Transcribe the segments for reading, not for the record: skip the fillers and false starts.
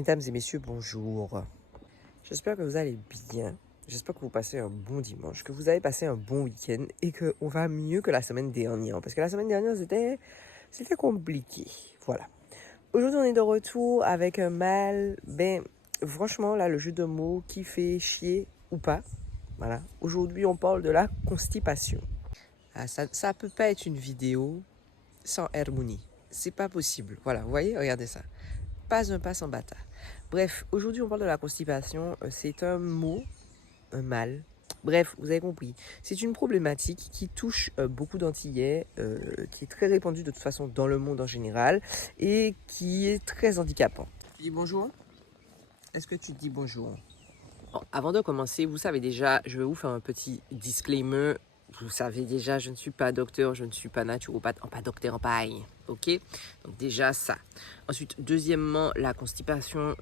Mesdames et messieurs, bonjour. J'espère que vous allez bien. J'espère que vous passez un bon dimanche, que vous avez passé un bon week-end et qu'on va mieux que la semaine dernière. Parce que la semaine dernière, c'était compliqué. Voilà. Aujourd'hui, on est de retour avec un mal. Franchement, là, le jeu de mots qui fait chier ou pas. Voilà. Aujourd'hui, on parle de la constipation. Ah, ça peut pas être une vidéo sans harmonie. C'est pas possible. Voilà, vous voyez, regardez ça. Pas un pas sans bâtard. Bref, aujourd'hui on parle de la constipation. C'est un mot, un mal. Bref, vous avez compris. C'est une problématique qui touche beaucoup d'Antillais, qui est très répandue de toute façon dans le monde en général et qui est très handicapant. Tu dis bonjour? Est-ce que tu dis bonjour? Bon, avant de commencer, vous savez déjà, je vais vous faire un petit disclaimer. Vous savez déjà, je ne suis pas docteur, je ne suis pas naturopathe, pas docteur en paille. Ok? Donc déjà ça. Ensuite, deuxièmement, la constipation,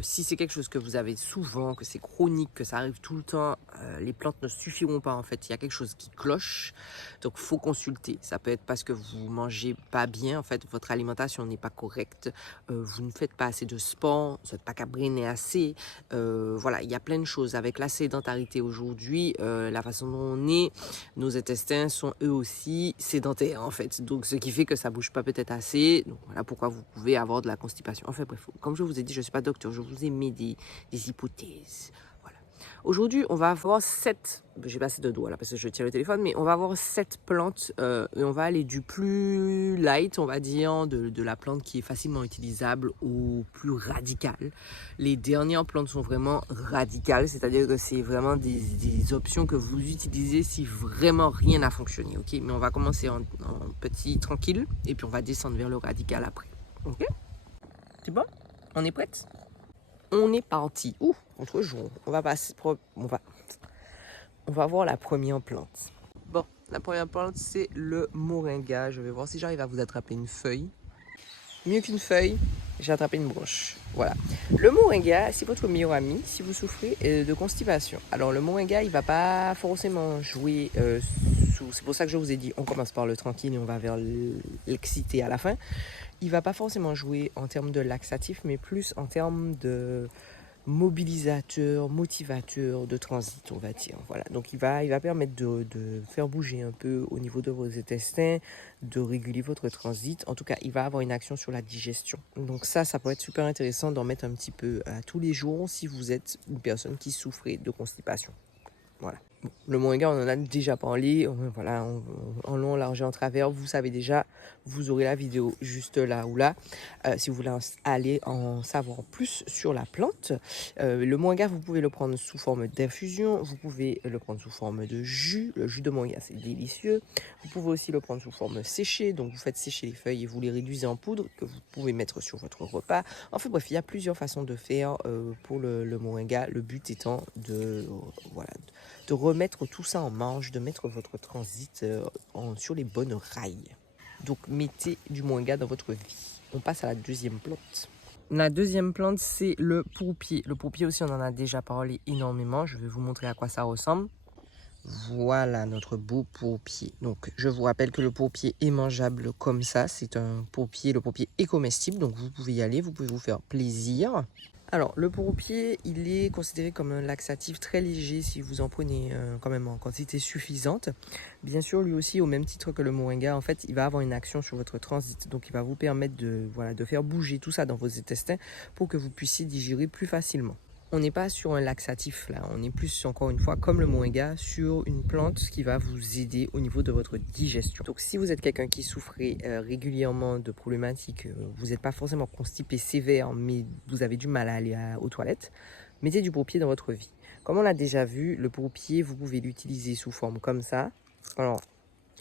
si c'est quelque chose que vous avez souvent, que c'est chronique, que ça arrive tout le temps, les plantes ne suffiront pas en fait. Il y a quelque chose qui cloche, donc il faut consulter. Ça peut être parce que vous mangez pas bien, en fait, votre alimentation n'est pas correcte, vous ne faites pas assez de sport, vous n'êtes pas cabriné assez. Voilà, il y a plein de choses. Avec la sédentarité aujourd'hui, la façon dont on est, nos intestins sont eux aussi sédentaires en fait. Donc ce qui fait que ça bouge pas peut-être assez. Donc voilà pourquoi vous pouvez avoir de la constipation. Enfin bref, comme je vous ai dit, je ne suis pas docteur, je vous ai mis des hypothèses. Voilà. Aujourd'hui, on va avoir 7, j'ai pas assez de doigts là parce que je tiens le téléphone, mais on va avoir 7 plantes et on va aller du plus light, on va dire, de la plante qui est facilement utilisable au plus radical. Les dernières plantes sont vraiment radicales, c'est-à-dire que c'est vraiment des options que vous utilisez si vraiment rien n'a fonctionné, ok? Mais on va commencer en petit tranquille et puis on va descendre vers le radical après, ok? C'est bon? On est prête? On est parti. Ouh, entre jours. On va voir la première plante. Bon, la première plante, c'est le moringa. Je vais voir si j'arrive à vous attraper une feuille. Mieux qu'une feuille, j'ai attrapé une branche. Voilà. Le moringa, c'est votre meilleur ami si vous souffrez de constipation. Alors, le moringa, il va pas forcément jouer sous... C'est pour ça que je vous ai dit, on commence par le tranquille et on va vers l'excité à la fin. Il va pas forcément jouer en termes de laxatif, mais plus en termes de mobilisateur, motivateur de transit, on va dire. Voilà. Donc il va permettre de faire bouger un peu au niveau de vos intestins, de réguler votre transit. En tout cas, il va avoir une action sur la digestion. Donc ça peut être super intéressant d'en mettre un petit peu à tous les jours si vous êtes une personne qui souffre de constipation. Voilà. Bon, le moringa, on en a déjà parlé. Voilà, en long, en large et en travers. Vous savez déjà, vous aurez la vidéo juste là ou là. Si vous voulez aller en savoir plus sur la plante. Le moringa, vous pouvez le prendre sous forme d'infusion. Vous pouvez le prendre sous forme de jus. Le jus de moringa, c'est délicieux. Vous pouvez aussi le prendre sous forme séchée. Donc, vous faites sécher les feuilles et vous les réduisez en poudre que vous pouvez mettre sur votre repas. Enfin bref, il y a plusieurs façons de faire pour le moringa. Le but étant de remettre tout ça en marche, de mettre votre transit sur les bonnes rails. Donc mettez du moringa dans votre vie. On passe à la deuxième plante. La deuxième plante, c'est le pourpier. Le pourpier aussi, on en a déjà parlé énormément. Je vais vous montrer à quoi ça ressemble. Voilà notre beau pourpier. Donc, je vous rappelle que le pourpier est mangeable comme ça. C'est un pourpier, le pourpier est comestible. Donc, vous pouvez y aller, vous pouvez vous faire plaisir. Alors, le pourpier, il est considéré comme un laxatif très léger si vous en prenez quand même en quantité suffisante. Bien sûr, lui aussi, au même titre que le moringa, en fait, il va avoir une action sur votre transit. Donc, il va vous permettre de faire bouger tout ça dans vos intestins pour que vous puissiez digérer plus facilement. On n'est pas sur un laxatif là, on est plus encore une fois comme le moringa sur une plante qui va vous aider au niveau de votre digestion. Donc si vous êtes quelqu'un qui souffrait régulièrement de problématiques, vous n'êtes pas forcément constipé sévère mais vous avez du mal à aller aux toilettes, mettez du pourpier dans votre vie. Comme on l'a déjà vu, le pourpier vous pouvez l'utiliser sous forme comme ça. Alors,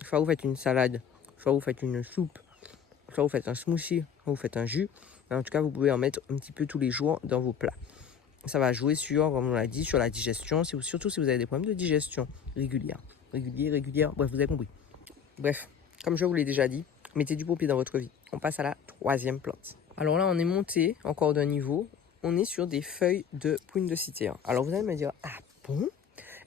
soit vous faites une salade, soit vous faites une soupe, soit vous faites un smoothie, soit vous faites un jus. En tout cas, vous pouvez en mettre un petit peu tous les jours dans vos plats. Ça va jouer sur, comme on l'a dit, sur la digestion, surtout si vous avez des problèmes de digestion régulière. Régulière, bref, vous avez compris. Bref, comme je vous l'ai déjà dit, mettez du pourpier dans votre vie. On passe à la troisième plante. Alors là, on est monté encore d'un niveau. On est sur des feuilles de prune de citerne. Alors vous allez me dire, ah bon?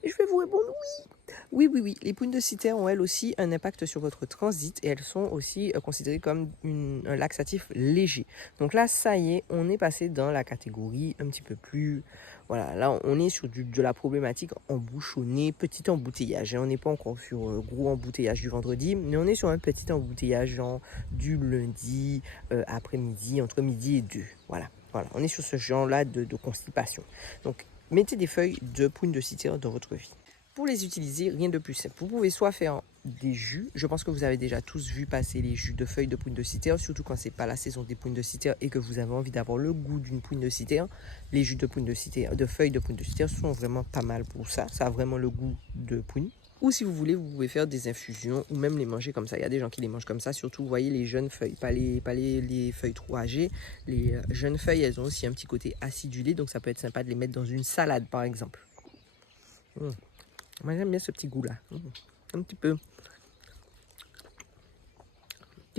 Et je vais vous répondre oui. Oui, oui, oui. Les prunes de citer ont elles aussi un impact sur votre transit et elles sont aussi considérées comme un laxatif léger. Donc là, ça y est, on est passé dans la catégorie un petit peu plus... Voilà, là, on est sur de la problématique embouchonnée, petit embouteillage. On n'est pas encore sur gros embouteillage du vendredi, mais on est sur un petit embouteillage genre du lundi après-midi, entre midi et 2. Voilà, voilà. On est sur ce genre-là de constipation. Donc, mettez des feuilles de prune de citer dans votre vie. Pour les utiliser, rien de plus simple. Vous pouvez soit faire des jus. Je pense que vous avez déjà tous vu passer les jus de feuilles de prune de citer, surtout quand c'est pas la saison des prunes de citer et que vous avez envie d'avoir le goût d'une prune de citer. Les jus de prune de citer, de feuilles de prune de citer sont vraiment pas mal pour ça. Ça a vraiment le goût de prune. Ou si vous voulez, vous pouvez faire des infusions ou même les manger comme ça. Il y a des gens qui les mangent comme ça, surtout, vous voyez, les jeunes feuilles, pas les feuilles trop âgées. Les jeunes feuilles, elles ont aussi un petit côté acidulé, donc ça peut être sympa de les mettre dans une salade, par exemple. Moi, j'aime bien ce petit goût-là. Un petit peu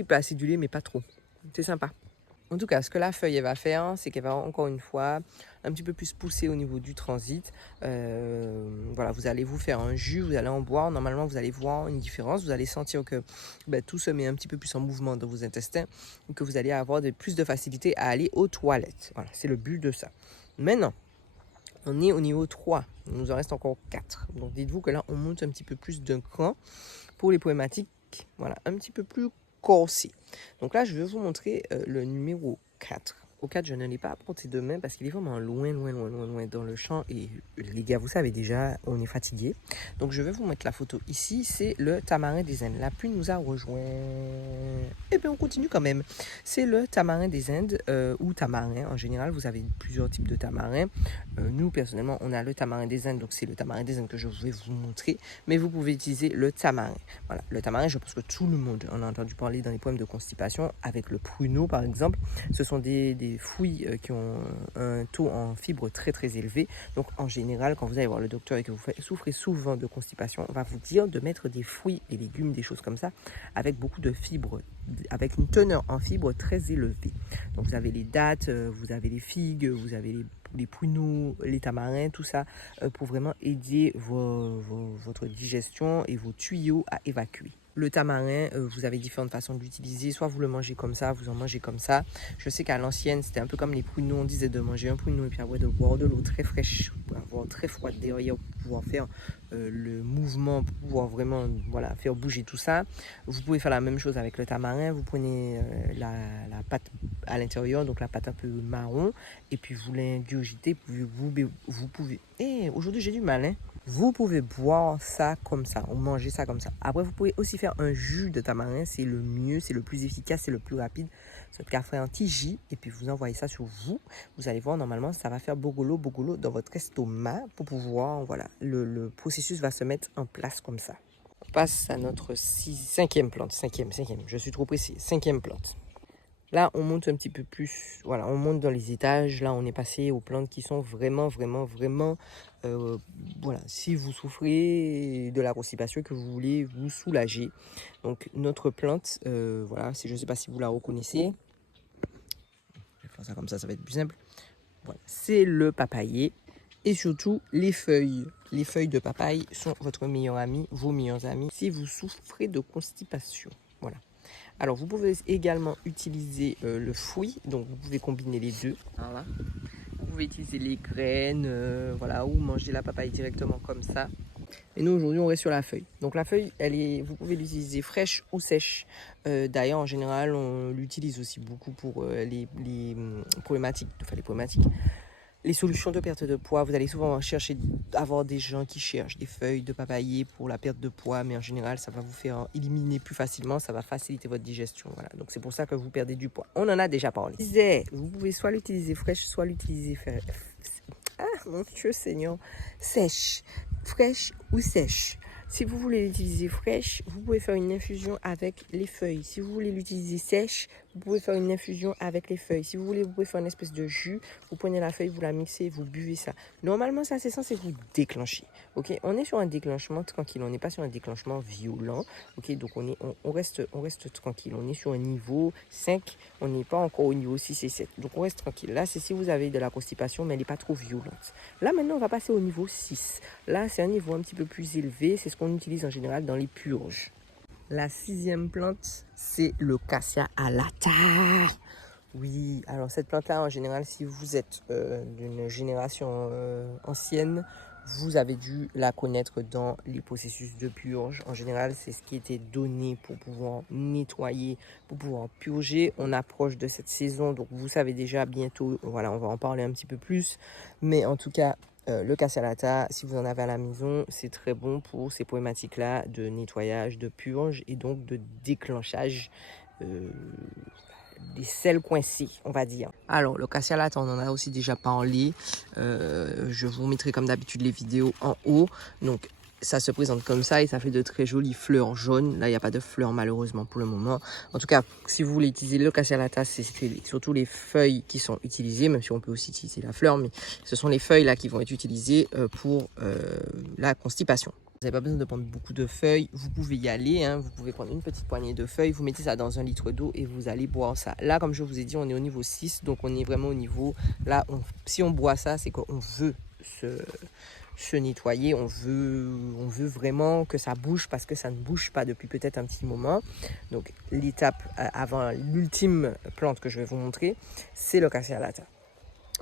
acidulé, mais pas trop. C'est sympa. En tout cas, ce que la feuille elle va faire, c'est qu'elle va encore une fois un petit peu plus pousser au niveau du transit. Voilà, vous allez vous faire un jus, vous allez en boire. Normalement, vous allez voir une différence. Vous allez sentir que tout se met un petit peu plus en mouvement dans vos intestins et que vous allez avoir plus de facilité à aller aux toilettes. Voilà, c'est le but de ça. Maintenant, on est au niveau 3. Il nous en reste encore 4. Donc, dites-vous que là, on monte un petit peu plus d'un cran pour les problématiques, voilà, un petit peu plus corsées. Donc là, je vais vous montrer le numéro 4. Au 4, je ne l'ai pas apporté de main parce qu'il est vraiment loin dans le champ. Et les gars, vous savez déjà, on est fatigué. Donc, je vais vous mettre la photo ici. C'est le tamarin des Indes. La pluie nous a rejoint. Et bien, on continue quand même. C'est le tamarin des Indes ou tamarin. En général, vous avez plusieurs types de tamarins. Nous, personnellement, on a le tamarin des Indes. Donc, c'est le tamarin des Indes que je vais vous montrer. Mais vous pouvez utiliser le tamarin. Voilà, le tamarin, je pense que tout le monde en a entendu parler dans les problèmes de constipation. Avec le pruneau, par exemple. Ce sont des fruits qui ont un taux en fibres très élevé. Donc en général, quand vous allez voir le docteur et que vous souffrez souvent de constipation, on va vous dire de mettre des fruits, des légumes, des choses comme ça, avec beaucoup de fibres, avec une teneur en fibres très élevée. Donc vous avez les dattes, vous avez les figues, vous avez les pruneaux, les tamarins, tout ça, pour vraiment aider votre digestion et vos tuyaux à évacuer. Le tamarin, vous avez différentes façons de l'utiliser. Soit vous le mangez comme ça, vous en mangez comme ça. Je sais qu'à l'ancienne, c'était un peu comme les pruneaux. On disait de manger un pruneau et puis après de boire de l'eau très fraîche, pour avoir très froide derrière, pour pouvoir faire le mouvement, pour pouvoir vraiment faire bouger tout ça. Vous pouvez faire la même chose avec le tamarin. Vous prenez la pâte à l'intérieur, donc la pâte un peu marron, et puis vous l'ingurgitez. Vous pouvez... aujourd'hui j'ai du mal, hein. Vous pouvez boire ça comme ça, ou manger ça comme ça. Après, vous pouvez aussi faire un jus de tamarin. C'est le mieux, c'est le plus efficace, c'est le plus rapide. C'est qu'à faire un petit jus et puis vous envoyez ça sur vous. Vous allez voir, normalement, ça va faire bogolo dans votre estomac pour pouvoir, voilà, le processus va se mettre en place comme ça. On passe à notre cinquième plante. Cinquième, je suis trop précis. Cinquième plante. Là, on monte un petit peu plus, voilà, on monte dans les étages. Là, on est passé aux plantes qui sont vraiment, voilà, si vous souffrez de la constipation et que vous voulez vous soulager. Donc, notre plante, voilà, je ne sais pas si vous la reconnaissez. Je vais faire ça comme ça va être plus simple. Voilà, c'est le papayer et surtout les feuilles. Les feuilles de papaye sont votre meilleur ami, vos meilleurs amis, si vous souffrez de constipation. Voilà. Alors, vous pouvez également utiliser le fruit, donc vous pouvez combiner les deux. Voilà. Vous pouvez utiliser les graines, voilà, ou manger la papaye directement comme ça. Et nous, aujourd'hui, on reste sur la feuille. Donc, la feuille, vous pouvez l'utiliser fraîche ou sèche. D'ailleurs, en général, on l'utilise aussi beaucoup pour les problématiques, les solutions de perte de poids. Vous allez souvent avoir des gens qui cherchent des feuilles de papayer pour la perte de poids, mais en général, ça va vous faire éliminer plus facilement, ça va faciliter votre digestion. Voilà. Donc, c'est pour ça que vous perdez du poids. On en a déjà parlé. Vous pouvez soit l'utiliser fraîche, soit l'utiliser mon Dieu Seigneur, sèche, fraîche ou sèche. Si vous voulez l'utiliser fraîche, vous pouvez faire une infusion avec les feuilles. Si vous voulez l'utiliser sèche, Vous pouvez faire une infusion avec les feuilles. Si vous voulez, vous pouvez faire une espèce de jus. Vous prenez la feuille, vous la mixez, vous buvez ça. Normalement, ça, c'est censé vous déclencher. Ok, on est sur un déclenchement tranquille. On n'est pas sur un déclenchement violent. Ok, donc on reste tranquille. On est sur un niveau 5. On n'est pas encore au niveau 6 et 7. Donc, on reste tranquille. Là, c'est si vous avez de la constipation, mais elle n'est pas trop violente. Là, maintenant, on va passer au niveau 6. Là, c'est un niveau un petit peu plus élevé. C'est ce qu'on utilise en général dans les purges. La 6e plante, c'est le Cassia alata. Oui, alors cette plante-là, en général, si vous êtes d'une génération ancienne, vous avez dû la connaître dans les processus de purge. En général, c'est ce qui était donné pour pouvoir nettoyer, pour pouvoir purger. On approche de cette saison, donc vous savez déjà bientôt, voilà, on va en parler un petit peu plus. Mais en tout cas, le Cassia alata, si vous en avez à la maison, c'est très bon pour ces problématiques-là de nettoyage, de purge et donc de déclenchage des selles coincées, on va dire. Alors, le Cassia alata, on en a aussi déjà parlé. Je vous mettrai comme d'habitude les vidéos en haut. Donc, ça se présente comme ça et ça fait de très jolies fleurs jaunes. Là, il n'y a pas de fleurs malheureusement pour le moment. En tout cas, si vous voulez utiliser le Cassia alata, c'est surtout les feuilles qui sont utilisées, même si on peut aussi utiliser la fleur, mais ce sont les feuilles là qui vont être utilisées pour la constipation. Vous n'avez pas besoin de prendre beaucoup de feuilles, vous pouvez y aller, hein. Vous pouvez prendre une petite poignée de feuilles, vous mettez ça dans 1 litre d'eau et vous allez boire ça. Là, comme je vous ai dit, on est au niveau 6, donc on est vraiment au niveau, là, si on boit ça, c'est qu'on veut se nettoyer, on veut vraiment que ça bouge parce que ça ne bouge pas depuis peut-être un petit moment. Donc l'étape avant l'ultime plante que je vais vous montrer, c'est le Cassia alata.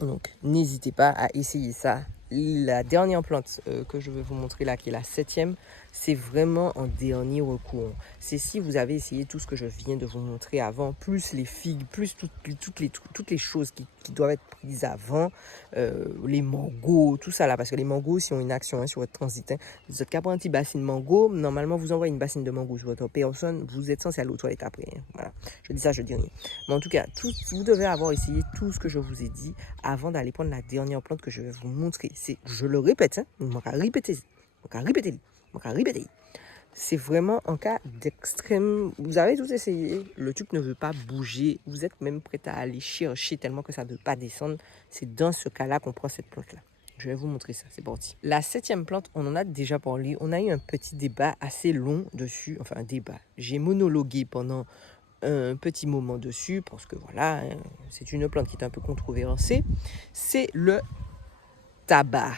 Donc n'hésitez pas à essayer ça. La dernière plante que je vais vous montrer là, qui est la 7e, c'est vraiment en dernier recours. C'est si vous avez essayé tout ce que je viens de vous montrer avant, plus les figues, plus toutes les choses qui doivent être prises avant, les mangos, tout ça là, parce que les mangos aussi ont une action sur votre transit. Hein. Vous êtes capable d'un petit bassin de mango, normalement vous envoyez une bassine de mango sur votre personne, vous êtes censé aller aux toilettes après. Hein. Voilà, je dis ça, je dis rien. Mais en tout cas, vous devez avoir essayé tout ce que je vous ai dit avant d'aller prendre la dernière plante que je vais vous montrer. Je le répète, hein, on va répéter. C'est vraiment en cas d'extrême. Vous avez tout essayé, le truc ne veut pas bouger, vous êtes même prêt à aller chercher tellement que ça ne veut pas descendre. C'est dans ce cas-là qu'on prend cette plante-là. Je vais vous montrer ça, c'est parti. La 7e plante, on en a déjà parlé. On a eu un petit débat assez long dessus. Enfin, un débat. J'ai monologué pendant un petit moment dessus parce que voilà, hein, c'est une plante qui est un peu controversée. C'est le tabac.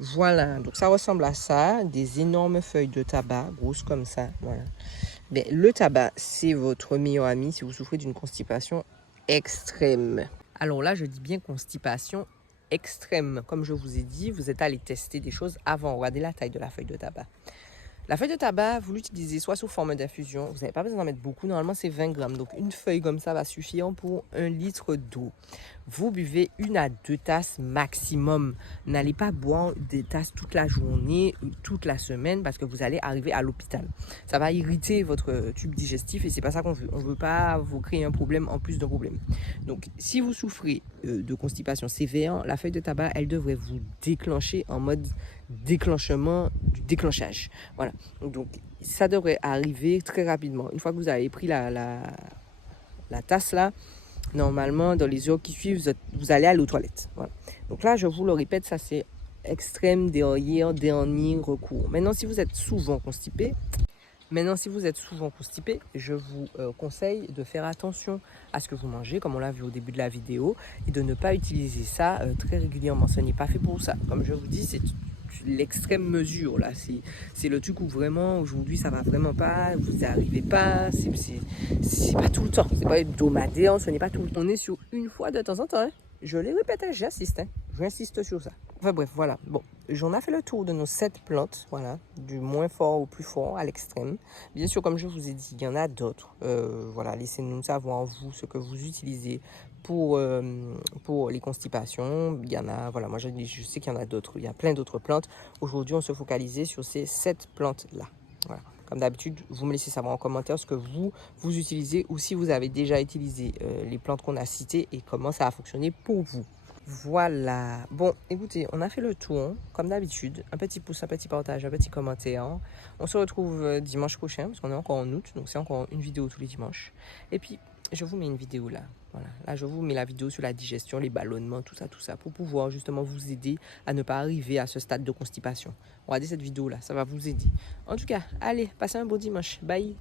Voilà, donc ça ressemble à ça, des énormes feuilles de tabac, grosses comme ça, voilà. Mais le tabac, c'est votre meilleur ami si vous souffrez d'une constipation extrême. Alors là, je dis bien constipation extrême. Comme je vous ai dit, vous êtes allé tester des choses avant. Regardez la taille de la feuille de tabac. La feuille de tabac, vous l'utilisez soit sous forme d'infusion, vous n'avez pas besoin d'en mettre beaucoup, normalement c'est 20 grammes. Donc une feuille comme ça va suffire pour 1 litre d'eau. Vous buvez 1 à 2 tasses maximum. N'allez pas boire des tasses toute la journée, toute la semaine, parce que vous allez arriver à l'hôpital. Ça va irriter votre tube digestif et c'est pas ça qu'on veut. On ne veut pas vous créer un problème en plus d'un problème. Donc si vous souffrez de constipation sévère, la feuille de tabac, elle devrait vous déclencher en mode déclenchement du déclenchage. Voilà. Donc ça devrait arriver très rapidement. Une fois que vous avez pris la tasse là, normalement dans les heures qui suivent, vous allez aller aux toilettes. Voilà. Donc là, je vous le répète, ça c'est extrême dernier recours. Maintenant, si vous êtes souvent constipé, je vous conseille de faire attention à ce que vous mangez, comme on l'a vu au début de la vidéo, et de ne pas utiliser ça très régulièrement. Ce n'est pas fait pour ça. Comme je vous dis, c'est l'extrême mesure là, c'est le truc où vraiment aujourd'hui ça va vraiment pas, vous n'y arrivez pas, c'est pas tout le temps, c'est pas hebdomadaire, ce n'est pas tout le temps, on est sur une fois de temps en temps, hein. Je les répète, hein, j'insiste sur ça. Enfin bref, voilà, bon, j'en ai fait le tour de nos 7 plantes, voilà, du moins fort au plus fort à l'extrême. Bien sûr, comme je vous ai dit, il y en a d'autres, voilà, laissez-nous savoir vous ce que vous utilisez pour les constipations. Il y en a, voilà, moi je sais qu'il y en a d'autres, il y a plein d'autres plantes. Aujourd'hui, on se focalisait sur ces 7 plantes-là. Voilà. Comme d'habitude, vous me laissez savoir en commentaire ce que vous utilisez ou si vous avez déjà utilisé les plantes qu'on a citées et comment ça a fonctionné pour vous. Voilà. Bon, écoutez, on a fait le tour, hein, comme d'habitude. Un petit pouce, un petit partage, un petit commentaire. On se retrouve dimanche prochain, parce qu'on est encore en août, donc c'est encore une vidéo tous les dimanches. Et puis, je vous mets une vidéo là. Voilà. Là, je vous mets la vidéo sur la digestion, les ballonnements, tout ça, pour pouvoir justement vous aider à ne pas arriver à ce stade de constipation. Regardez cette vidéo là, ça va vous aider. En tout cas, allez, passez un bon dimanche. Bye!